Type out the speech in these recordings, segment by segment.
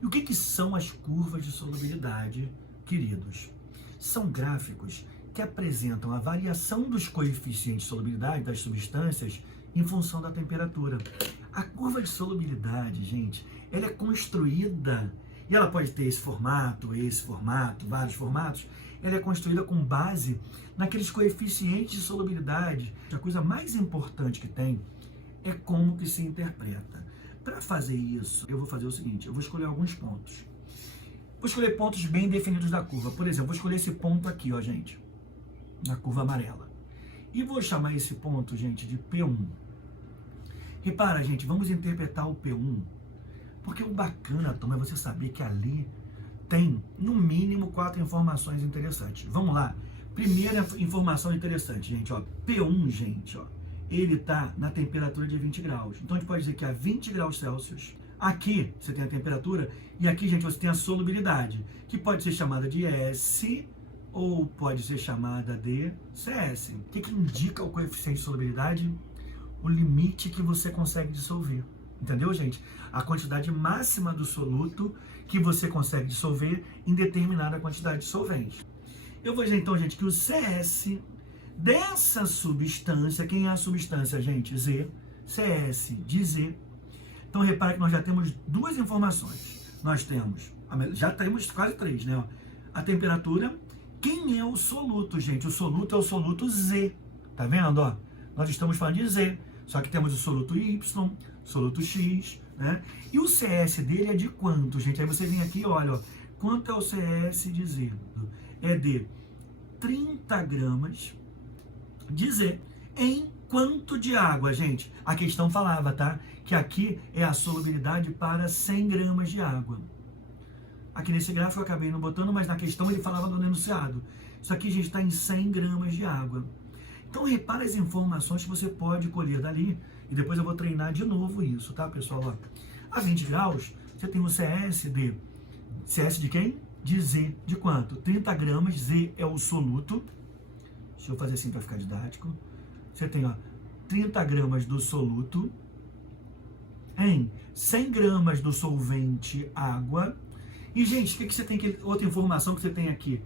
E o que são as curvas de solubilidade, queridos? São gráficos que apresentam a variação dos coeficientes de solubilidade das substâncias em função da temperatura. A curva de solubilidade, gente, ela é construída, e ela pode ter esse formato, vários formatos. Ela é construída com base naqueles coeficientes de solubilidade. A coisa mais importante que tem é como que se interpreta. Para fazer isso, eu vou fazer o seguinte, eu vou escolher alguns pontos. Vou escolher pontos bem definidos da curva. Por exemplo, vou escolher esse ponto aqui, ó, gente, na curva amarela. E vou chamar esse ponto, gente, de P1. Repara, gente, vamos interpretar o P1, porque o bacana, Tom, é você saber que ali tem, no mínimo, 4 informações interessantes. Vamos lá. Primeira informação interessante, gente, ó. P1, gente, ó, ele está na temperatura de 20 graus. Então, a gente pode dizer que a 20 graus Celsius, aqui você tem a temperatura, e aqui, gente, você tem a solubilidade, que pode ser chamada de S ou pode ser chamada de CS. O que indica o coeficiente de solubilidade? O limite que você consegue dissolver. Entendeu, gente? A quantidade máxima do soluto que você consegue dissolver em determinada quantidade de solvente. Eu vou dizer então, gente, que o CS dessa substância, quem é a substância, gente? Z. CS de Z. Então, repara que nós já temos duas informações. Nós temos, já temos quase 3, né? A temperatura. Quem é o soluto, gente? O soluto é o soluto Z. Tá vendo, ó? Nós estamos falando de Z. Só que temos o soluto Y, soluto X, né? E o CS dele é de quanto, gente? Aí você vem aqui e olha, ó, quanto é o CS de Z? É de 30 gramas de Z em quanto de água, gente? A questão falava, tá? Que aqui é a solubilidade para 100 gramas de água. Aqui nesse gráfico eu acabei não botando, mas na questão ele falava no enunciado. Isso aqui, gente, está em 100 gramas de água. Então, repara as informações que você pode colher dali, e depois eu vou treinar de novo isso, tá, pessoal? Ó, a 20 graus, você tem o CS de... CS de quem? De Z. De quanto? 30 gramas, Z é o soluto. Deixa eu fazer assim para ficar didático. Você tem, ó, 30 gramas do soluto em 100 gramas do solvente água. E, gente, o que você tem aqui? Outra informação que você tem aqui,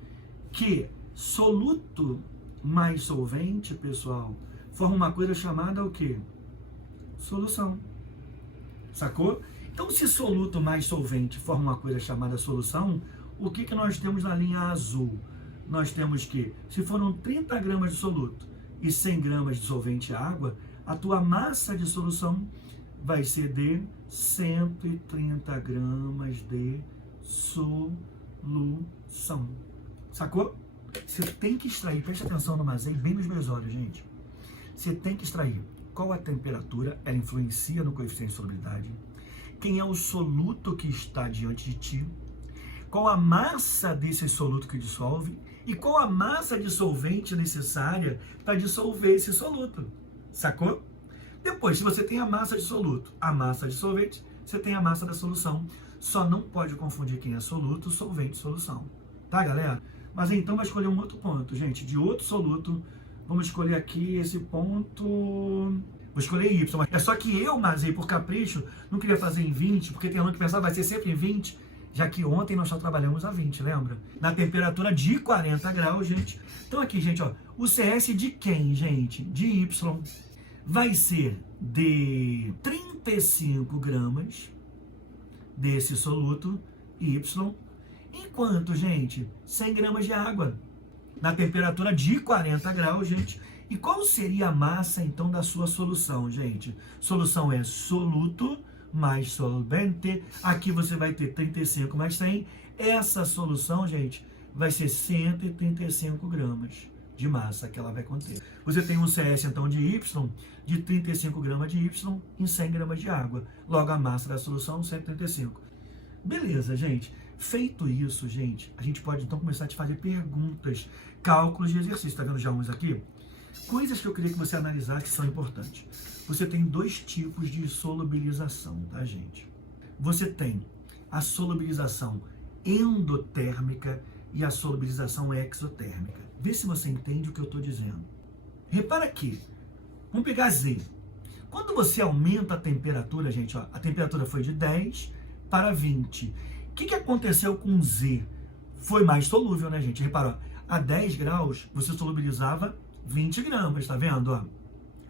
que soluto mais solvente, pessoal, forma uma coisa chamada o quê? Solução. Sacou? Então, se soluto mais solvente forma uma coisa chamada solução, o que nós temos na linha azul? Nós temos que, se foram 30 gramas de soluto e 100 gramas de solvente água, a tua massa de solução vai ser de 130 gramas de solução. Sacou? Você tem que extrair, preste atenção no armazém, bem nos meus olhos, gente. Você tem que extrair qual a temperatura, ela influencia no coeficiente de solubilidade, quem é o soluto que está diante de ti, qual a massa desse soluto que dissolve e qual a massa de solvente necessária para dissolver esse soluto. Sacou? Depois, se você tem a massa de soluto, a massa de solvente, você tem a massa da solução. Só não pode confundir quem é soluto, solvente, solução. Tá, galera? Mas então vai escolher um outro ponto, gente, de outro soluto. Vamos escolher aqui esse ponto... Vou escolher Y. É só que eu, mas aí por capricho, não queria fazer em 20, porque tem aluno que pensava vai ser sempre em 20, já que ontem nós só trabalhamos a 20, lembra? Na temperatura de 40 graus, gente. Então aqui, gente, ó, o CS de quem, gente? De Y. Vai ser de 35 gramas desse soluto Y. Enquanto, gente, 100 gramas de água. Na temperatura de 40 graus, gente. E qual seria a massa, então, da sua solução, gente? Solução é soluto mais solvente. Aqui você vai ter 35 mais 100. Essa solução, gente, vai ser 135 gramas de massa que ela vai conter. Você tem um CS, então, de Y, de 35 gramas de Y em 100 gramas de água. Logo, a massa da solução, 135. Beleza, gente. Feito isso, gente, a gente pode, então, começar a te fazer perguntas, cálculos de exercício. Tá vendo já uns aqui? Coisas que eu queria que você analisasse que são importantes. Você tem 2 tipos de solubilização, tá, gente? Você tem a solubilização endotérmica e a solubilização exotérmica. Vê se você entende o que eu estou dizendo. Repara aqui. Vamos pegar Z. Quando você aumenta a temperatura, gente, ó, a temperatura foi de 10 para 20. O que aconteceu com Z? Foi mais solúvel, né, gente? Reparou, a 10 graus você solubilizava 20 gramas, tá vendo? Ó,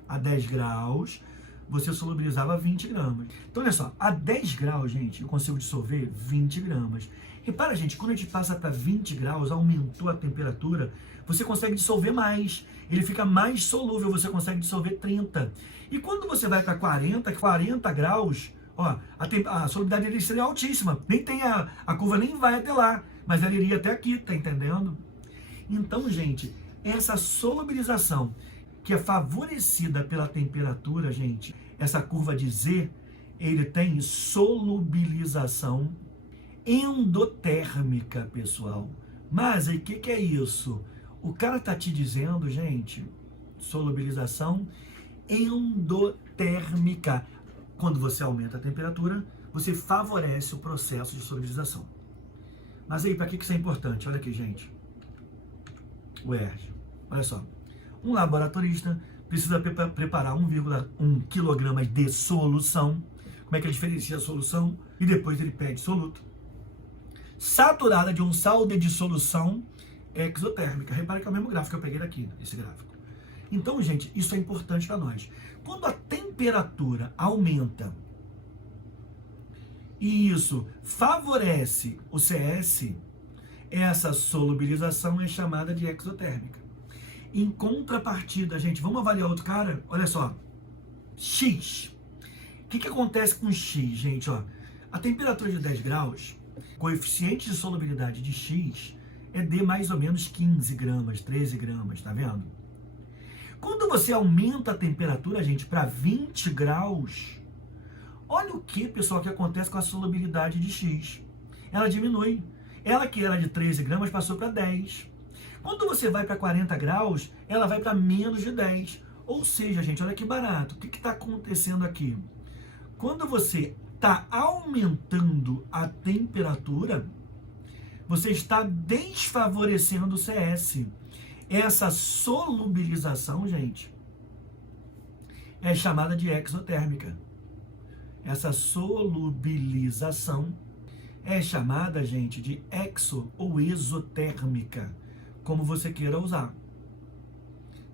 a 10 graus você solubilizava 20 gramas. Então, olha só, a 10 graus, gente, eu consigo dissolver 20 gramas. Repara, gente, quando a gente passa para 20 graus, aumentou a temperatura, você consegue dissolver mais. Ele fica mais solúvel, você consegue dissolver 30. E quando você vai para 40 graus, ó, a solubilidade dele seria altíssima. Nem tem a curva nem vai até lá, mas ela iria até aqui, tá entendendo? Então, gente, essa solubilização que é favorecida pela temperatura, gente, essa curva de Z, ele tem solubilização endotérmica, pessoal. Mas o que é isso? O cara tá te dizendo, gente, solubilização endotérmica. Quando você aumenta a temperatura, você favorece o processo de solubilização. Mas aí, para que isso é importante? Olha aqui, gente. O ERG. Olha só. Um laboratorista precisa preparar 1,1 kg de solução. Como é que ele diferencia a solução? E depois ele pede soluto. Saturada de um sal de dissolução exotérmica. Repare que é o mesmo gráfico que eu peguei daqui, esse gráfico. Então, gente, isso é importante para nós. Quando a temperatura aumenta e isso favorece o CS, essa solubilização é chamada de exotérmica. Em contrapartida, gente, vamos avaliar outro cara? Olha só, X. O que acontece com X, gente? Ó, a temperatura de 10 graus, coeficiente de solubilidade de X é de mais ou menos 15 gramas, 13 gramas, tá vendo? Quando você aumenta a temperatura, gente, para 20 graus, olha o que, pessoal, que acontece com a solubilidade de X. Ela diminui. Ela que era de 13 gramas passou para 10. Quando você vai para 40 graus, ela vai para menos de 10. Ou seja, gente, olha que barato. O que está acontecendo aqui? Quando você está aumentando a temperatura, você está desfavorecendo o CS. Essa solubilização, gente, é chamada de exotérmica. Essa solubilização é chamada, gente, de exo ou exotérmica, como você queira usar.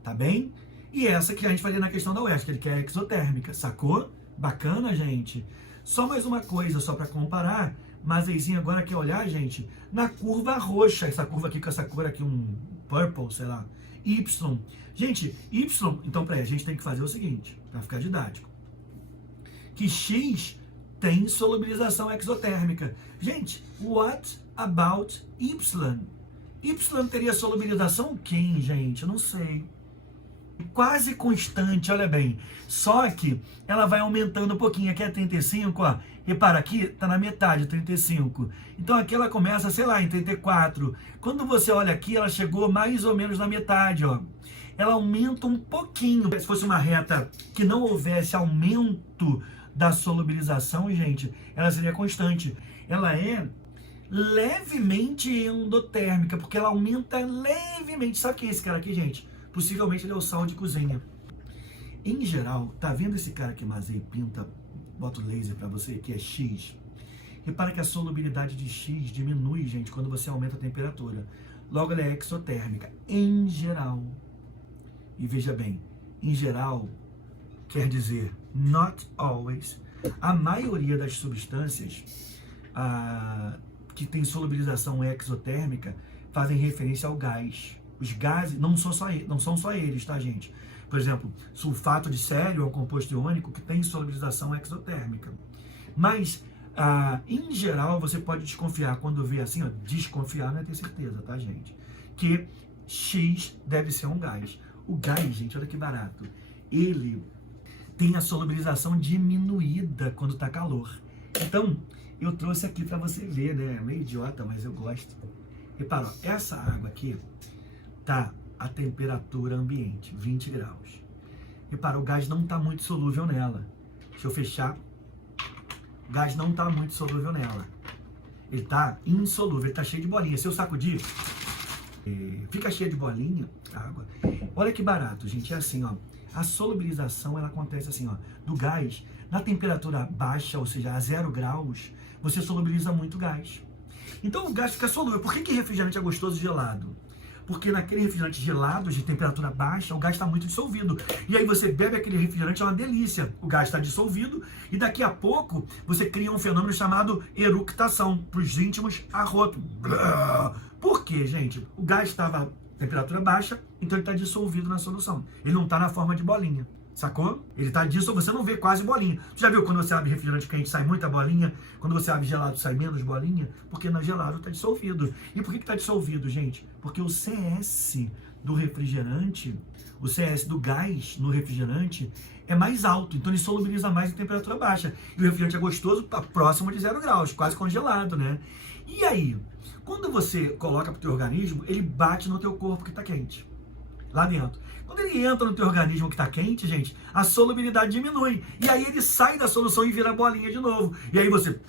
Tá bem? E essa que a gente faria na questão da UERJ, que é exotérmica, sacou? Bacana, gente? Só mais uma coisa, só para comparar, mas Eizinho agora quer olhar, gente, na curva roxa, essa curva aqui com essa cor aqui, um purple, sei lá, Y. Gente, Y, então a gente tem que fazer o seguinte, para ficar didático, que X tem solubilização exotérmica. Gente, what about Y? Y teria solubilização quem, gente? Eu não sei. Quase constante, olha bem. Só que ela vai aumentando um pouquinho. Aqui é 35, ó. Repara, aqui tá na metade, 35. Então aqui ela começa, sei lá, em 34. Quando você olha aqui, ela chegou mais ou menos na metade, ó. Ela aumenta um pouquinho. Se fosse uma reta que não houvesse aumento da solubilização, gente, ela seria constante. Ela é levemente endotérmica, porque ela aumenta levemente. Sabe quem é esse cara aqui, gente? Possivelmente ele é o sal de cozinha. Em geral, tá vendo esse cara que Mazei pinta, bota o laser para você, que é X? Repara que a solubilidade de X diminui, gente, quando você aumenta a temperatura. Logo, ela é exotérmica, em geral. E veja bem, em geral, quer dizer, not always. A maioria das substâncias que tem solubilização exotérmica fazem referência ao gás. Os gases não são só eles, tá, gente? Por exemplo, sulfato de sério é um composto iônico que tem solubilização exotérmica. Mas, em geral, você pode desconfiar. Quando vê assim, ó, desconfiar não é ter certeza, tá, gente? Que X deve ser um gás. O gás, gente, olha que barato. Ele tem a solubilização diminuída quando tá calor. Então, eu trouxe aqui para você ver, né? É meio idiota, mas eu gosto. Repara, ó, essa água aqui tá a temperatura ambiente, 20 graus. Repara, o gás não está muito solúvel nela. Deixa eu fechar. O gás não está muito solúvel nela. Ele está insolúvel, ele está cheio de bolinha. Se eu sacudir, fica cheio de bolinha, a água. Olha que barato, gente. É assim, ó. A solubilização, ela acontece assim, ó. Do gás, na temperatura baixa, ou seja, a 0 graus, você solubiliza muito gás. Então o gás fica solúvel. Por que refrigerante é gostoso e gelado? Porque naquele refrigerante gelado, de temperatura baixa, o gás está muito dissolvido. E aí você bebe aquele refrigerante, é uma delícia. O gás está dissolvido e daqui a pouco você cria um fenômeno chamado eructação. Para os íntimos, arroto. Por quê, gente? O gás estava em temperatura baixa, então ele está dissolvido na solução. Ele não está na forma de bolinha. Sacou? Ele tá disso, você não vê quase bolinha. Você já viu quando você abre refrigerante quente sai muita bolinha? Quando você abre gelado sai menos bolinha? Porque na gelado tá dissolvido. E por que tá dissolvido, gente? Porque o CS do refrigerante, o CS do gás no refrigerante é mais alto. Então ele solubiliza mais em temperatura baixa. E o refrigerante é gostoso, tá próximo de 0 graus, quase congelado, né? E aí, quando você coloca pro teu organismo, ele bate no teu corpo que tá quente. Lá dentro. Quando ele entra no teu organismo que está quente, gente, a solubilidade diminui. E aí ele sai da solução e vira bolinha de novo. E aí você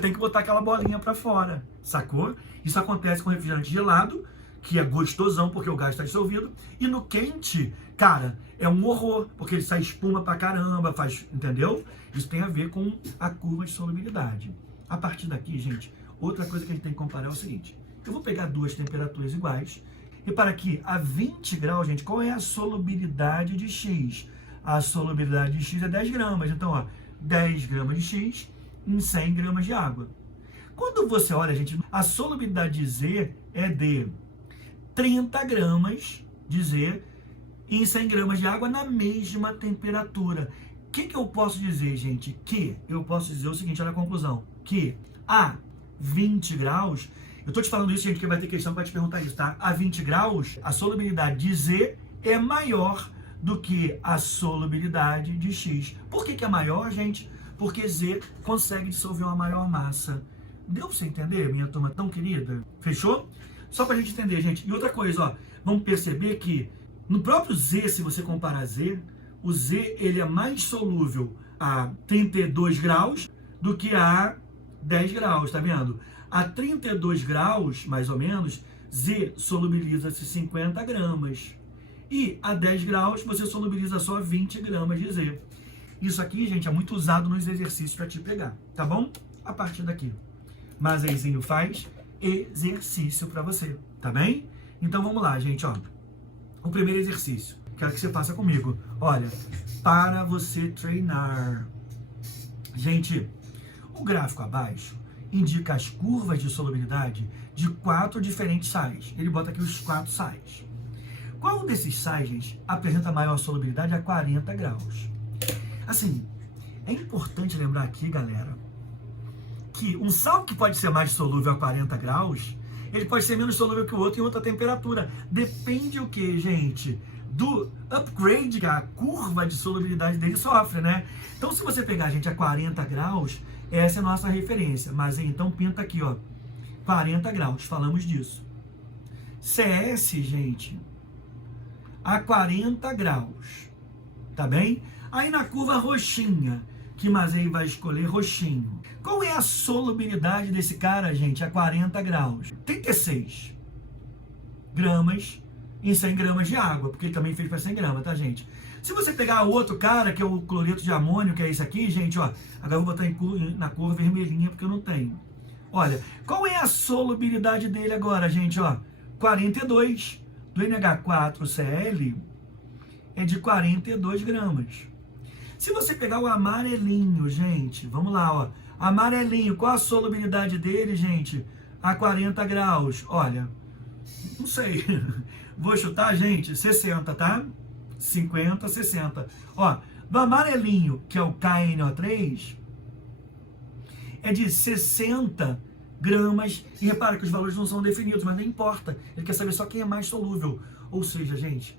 tem que botar aquela bolinha para fora. Sacou? Isso acontece com refrigerante gelado, que é gostosão porque o gás está dissolvido. E no quente, cara, é um horror, porque ele sai espuma pra caramba, entendeu? Isso tem a ver com a curva de solubilidade. A partir daqui, gente, outra coisa que a gente tem que comparar é o seguinte. Eu vou pegar duas temperaturas iguais. Repara aqui, a 20 graus, gente, qual é a solubilidade de X? A solubilidade de X é 10 gramas. Então, ó, 10 gramas de X em 100 gramas de água. Quando você olha, gente, a solubilidade de Z é de 30 gramas de Z em 100 gramas de água na mesma temperatura. O que eu posso dizer, gente? Eu posso dizer o seguinte, olha a conclusão. Que a 20 graus... Eu estou te falando isso, gente, que vai ter questão para te perguntar isso, tá? A 20 graus, a solubilidade de Z é maior do que a solubilidade de X. Por que é maior, gente? Porque Z consegue dissolver uma maior massa. Deu para você entender, minha turma tão querida? Fechou? Só para a gente entender, gente. E outra coisa, ó, vamos perceber que no próprio Z, se você comparar Z, o Z ele é mais solúvel a 32 graus do que a 10 graus, tá vendo? A 32 graus, mais ou menos, Z solubiliza-se 50 gramas. E a 10 graus, você solubiliza só 20 gramas de Z. Isso aqui, gente, é muito usado nos exercícios para te pegar, tá bom? A partir daqui. Mazenzinho faz exercício para você, tá bem? Então vamos lá, gente, ó. O primeiro exercício, quero que você faça comigo. Olha, para você treinar. Gente, o gráfico abaixo indica as curvas de solubilidade de 4 diferentes sais. Ele bota aqui os 4 sais. Qual desses sais, gente, apresenta maior solubilidade a 40 graus? Assim, é importante lembrar aqui, galera, que um sal que pode ser mais solúvel a 40 graus, ele pode ser menos solúvel que o outro em outra temperatura. Depende o que, gente? Do upgrade que a curva de solubilidade dele sofre, né? Então, se você pegar, gente, a 40 graus, essa é a nossa referência. Mas então pinta aqui, ó, 40 graus, falamos disso. CS, gente, a 40 graus, tá bem? Aí na curva roxinha, que Mazei vai escolher roxinho. Qual é a solubilidade desse cara, gente, a 40 graus? 36 gramas em 100 gramas de água, porque ele também fez para 100 gramas, tá, gente? Se você pegar o outro cara, que é o cloreto de amônio, que é esse aqui, gente, ó, agora eu vou botar na cor vermelhinha, porque eu não tenho. Olha, qual é a solubilidade dele agora, gente, ó? 42. Do NH4Cl é de 42 gramas. Se você pegar o amarelinho, gente, vamos lá, ó. Amarelinho, qual a solubilidade dele, gente? A 40 graus. Olha, não sei. Vou chutar, gente, 60, tá? 50, 60. Ó, do amarelinho, que é o KNO3, é de 60 gramas. E repara que os valores não são definidos, mas não importa. Ele quer saber só quem é mais solúvel. Ou seja, gente,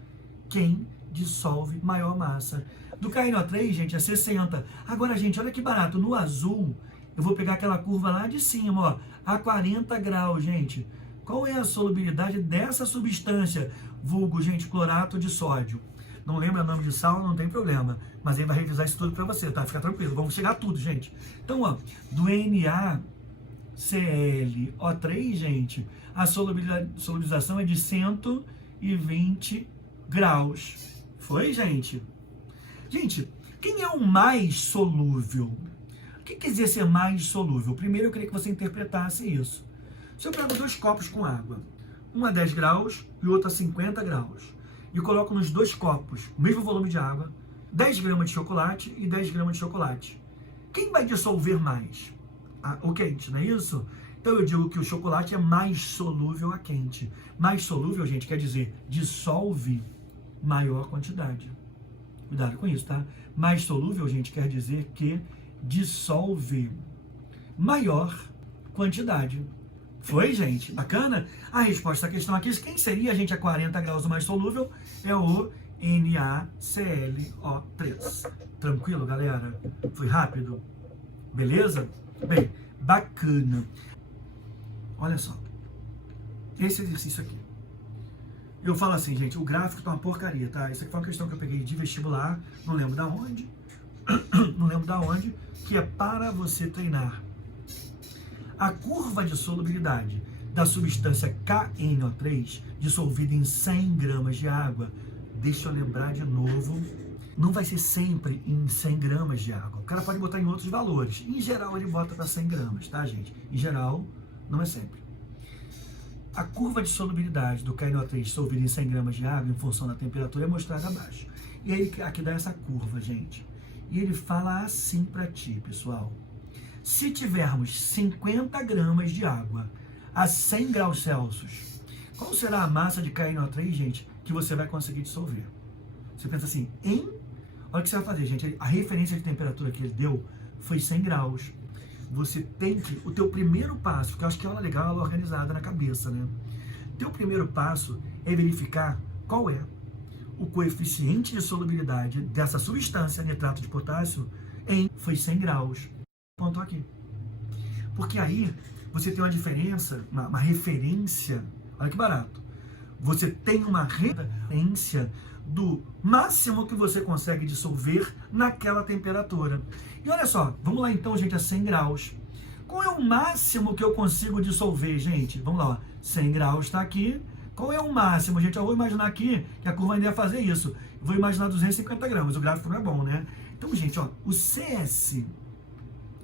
quem dissolve maior massa. Do KNO3, gente, é 60. Agora, gente, olha que barato. No azul, eu vou pegar aquela curva lá de cima, ó, a 40 graus, gente. Qual é a solubilidade dessa substância? Vulgo, gente, clorato de sódio. Não lembra o nome de sal, não tem problema. Mas ele vai revisar isso tudo para você, tá? Fica tranquilo, vamos chegar a tudo, gente. Então, ó, do NaClO3, gente, a solubilização é de 120 graus. Foi, gente? Gente, quem é o mais solúvel? que quer dizer ser mais solúvel? Primeiro eu queria que você interpretasse isso. Se eu pego 2 copos com água, um a 10 graus e o outro a 50 graus, e coloco nos 2 copos o mesmo volume de água, 10 gramas de chocolate e 10 gramas de chocolate, quem vai dissolver mais? O quente, não é isso? Então eu digo que o chocolate é mais solúvel a quente. Mais solúvel, gente, quer dizer dissolve maior quantidade. Cuidado com isso, tá? Mais solúvel, gente, quer dizer que dissolve maior quantidade. Foi, gente? Bacana? A resposta à questão aqui, quem seria, gente, a 40 graus o mais solúvel? É o NaClO3. Tranquilo, galera? Foi rápido? Beleza? Bem, bacana. Olha só. Esse exercício aqui. Eu falo assim, gente, o gráfico tá uma porcaria, tá? Isso aqui foi uma questão que eu peguei de vestibular, não lembro da onde, que é para você treinar a curva de solubilidade da substância KNO3 dissolvida em 100 gramas de água. Deixa eu lembrar de novo, não vai ser sempre em 100 gramas de água. O cara pode botar em outros valores. Em geral, ele bota para 100 gramas, tá, gente? Em geral, não é sempre. A curva de solubilidade do KNO3 dissolvido em 100 gramas de água em função da temperatura é mostrada abaixo. E aí, aqui dá essa curva, gente. E ele fala assim para ti, pessoal. Se tivermos 50 gramas de água a 100 graus Celsius, qual será a massa de KNO3, gente, que você vai conseguir dissolver? Você pensa assim, olha o que você vai fazer, gente. A referência de temperatura que ele deu foi 100 graus. Você tem que, o teu primeiro passo, porque eu acho que é aula legal, aula organizada na cabeça, né? Teu primeiro passo é verificar qual é o coeficiente de solubilidade dessa substância, nitrato de potássio, foi 100 graus. Ponto aqui. Porque aí você tem uma diferença, uma referência, olha que barato. Você tem uma referência do máximo que você consegue dissolver naquela temperatura. E olha só, vamos lá então, gente, a 100 graus. Qual é o máximo que eu consigo dissolver, gente? Vamos lá, ó. 100 graus está aqui. Qual é o máximo, gente? Eu vou imaginar aqui que a curva ainda ia fazer isso. Eu vou imaginar 250 gramas, o gráfico não é bom, né? Então, gente, ó, o CS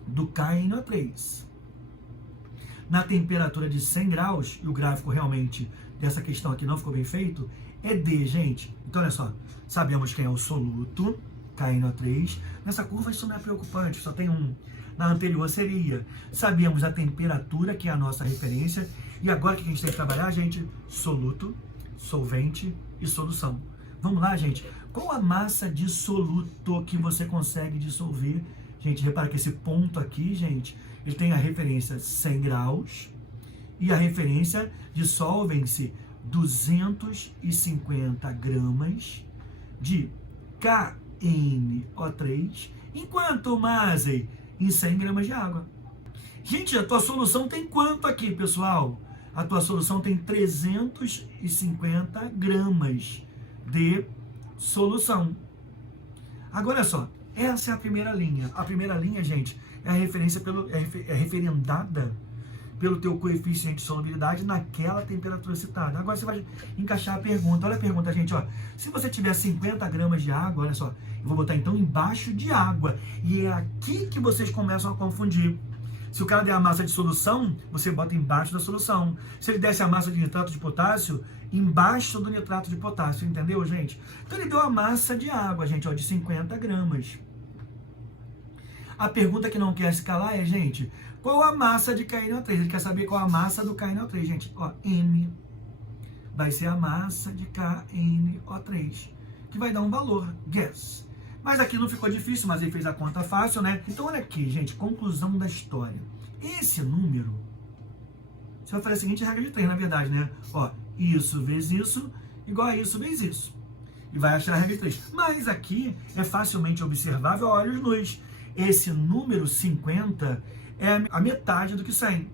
do KNO3 na temperatura de 100 graus, e o gráfico realmente dessa questão aqui não ficou bem feito, é D, gente. Então, olha só, sabemos quem é o soluto, KNO3. Nessa curva isso não é preocupante, só tem um. Na anterior seria. Sabemos a temperatura, que é a nossa referência. E agora o que a gente tem que trabalhar, gente? Soluto, solvente e solução. Vamos lá, gente. Qual a massa de soluto que você consegue dissolver? Gente, repara que esse ponto aqui, gente, ele tem a referência 100 graus e a referência dissolvem-se 250 gramas de KNO3, enquanto o Masey em 100 gramas de água. Gente, a tua solução tem quanto aqui, pessoal? A tua solução tem 350 gramas de solução. Agora, olha só, essa é a primeira linha. A primeira linha, gente, é a referência é referendada pelo teu coeficiente de solubilidade naquela temperatura citada. Agora você vai encaixar a pergunta. Olha a pergunta, gente, ó. Se você tiver 50 gramas de água, olha só, eu vou botar então embaixo de água. E é aqui que vocês começam a confundir. Se o cara der a massa de solução, você bota embaixo da solução. Se ele desse a massa de nitrato de potássio, embaixo do nitrato de potássio, entendeu, gente? Então ele deu a massa de água, gente, ó, de 50 gramas. A pergunta que não quer se calar é, gente, qual a massa de KNO3? Ele quer saber qual a massa do KNO3, gente. Ó, M vai ser a massa de KNO3, que vai dar um valor, guess. Mas aqui não ficou difícil, mas ele fez a conta fácil, né? Então, olha aqui, gente, conclusão da história. Esse número, você vai fazer a seguinte regra de 3, na verdade, né? Ó, isso vezes isso, igual a isso vezes isso. E vai achar a regra de 3. Mas aqui é facilmente observável a olhos nus. Esse número 50 é a metade do que 100.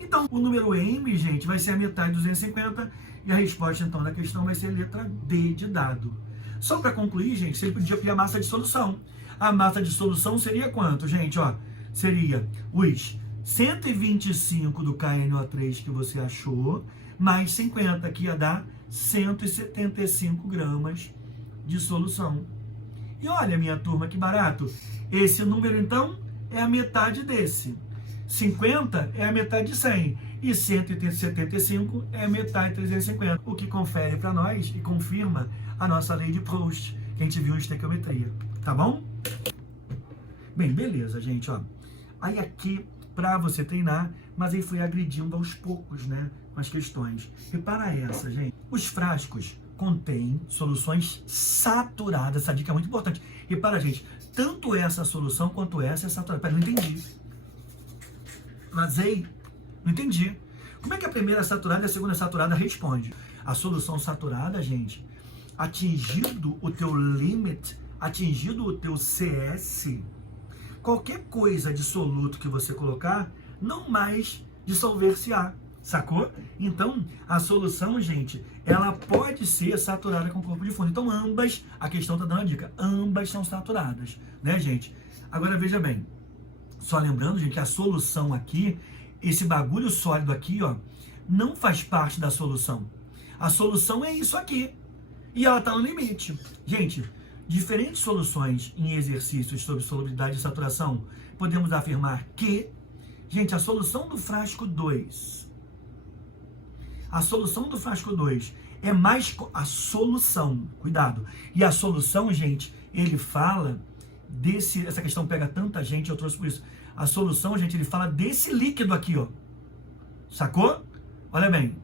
Então, o número M, gente, vai ser a metade de 250. E a resposta, então, da questão vai ser a letra D de dado. Só para concluir, gente, você podia pedir a massa de solução. A massa de solução seria quanto, gente? Ó, seria os 125 do KNO3 que você achou, mais 50, que ia dar 175 gramas de solução. E olha, minha turma, que barato. Esse número, então, é a metade desse. 50 é a metade de 100. E 175 é a metade de 350. O que confere para nós e confirma a nossa lei de Proust, que a gente viu em estequiometria. Tá bom? Bem, beleza, gente, ó. Aí aqui, para você treinar, mas aí foi agredindo aos poucos, né, com as questões. Repara essa, gente. Os frascos contêm soluções saturadas. Essa dica é muito importante. Repara, gente, tanto essa solução quanto essa é saturada. Pera, não entendi. Mas aí, não entendi. Como é que a primeira saturada e a segunda saturada responde? A solução saturada, gente, atingido o teu limit, atingido o teu CS, qualquer coisa de soluto que você colocar, não mais dissolver-se-á. Sacou? Então, a solução, gente, ela pode ser saturada com corpo de fundo. Então, ambas, a questão está dando a dica, ambas são saturadas, né, gente? Agora, veja bem, só lembrando, gente, que a solução aqui, esse bagulho sólido aqui, ó, não faz parte da solução. A solução é isso aqui. E ela está no limite. Gente, diferentes soluções em exercícios sobre solubilidade e saturação, podemos afirmar que, gente, a solução do frasco 2, é mais... A solução, cuidado. E a solução, gente, ele fala desse... Essa questão pega tanta gente, eu trouxe por isso. A solução, gente, ele fala desse líquido aqui, ó. Sacou? Olha bem.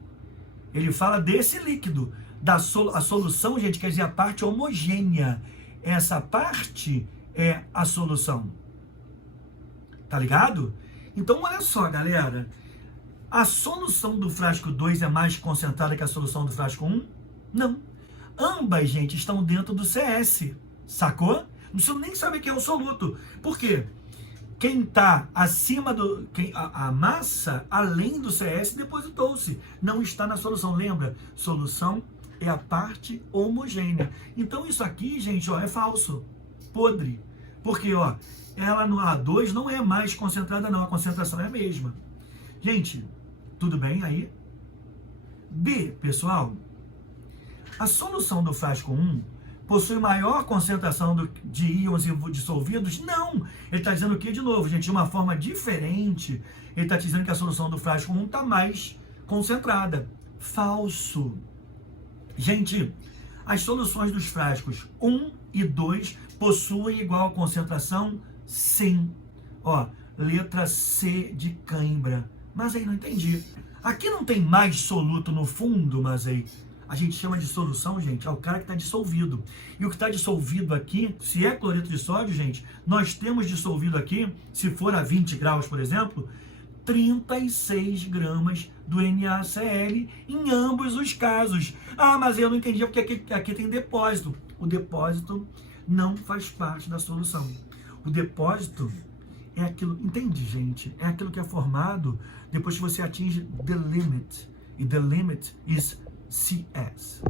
Ele fala desse líquido. A solução, gente, quer dizer a parte homogênea. Essa parte é a solução. Tá ligado? Então, olha só, galera. A solução do frasco 2 é mais concentrada que a solução do frasco 1? Não. Ambas, gente, estão dentro do CS. Sacou? Não precisa nem saber quem é o soluto. Por quê? Quem está acima do... A massa, além do CS, depositou-se. Não está na solução. Lembra? Solução é a parte homogênea. Então, isso aqui, gente, ó, é falso. Podre. Porque, ó, ela no A2 não é mais concentrada, não. A concentração é a mesma. Gente, tudo bem aí? B, pessoal, a solução do frasco 1 possui maior concentração de íons dissolvidos? Não! Ele está dizendo o que de novo, gente? De uma forma diferente, ele está dizendo que a solução do frasco 1 está mais concentrada. Falso. Gente, as soluções dos frascos 1 e 2 possuem igual concentração? Sim. Ó, letra C de cãibra. Mas aí não entendi. Aqui não tem mais soluto no fundo, mas aí a gente chama de solução, gente, é o cara que está dissolvido. E o que está dissolvido aqui, se é cloreto de sódio, gente, nós temos dissolvido aqui, se for a 20 graus, por exemplo, 36 gramas do NaCl em ambos os casos. Ah, mas eu não entendi porque aqui tem depósito. O depósito não faz parte da solução. O depósito é aquilo, entende, gente? É aquilo que é formado depois que você atinge the limit. E the limit is CS.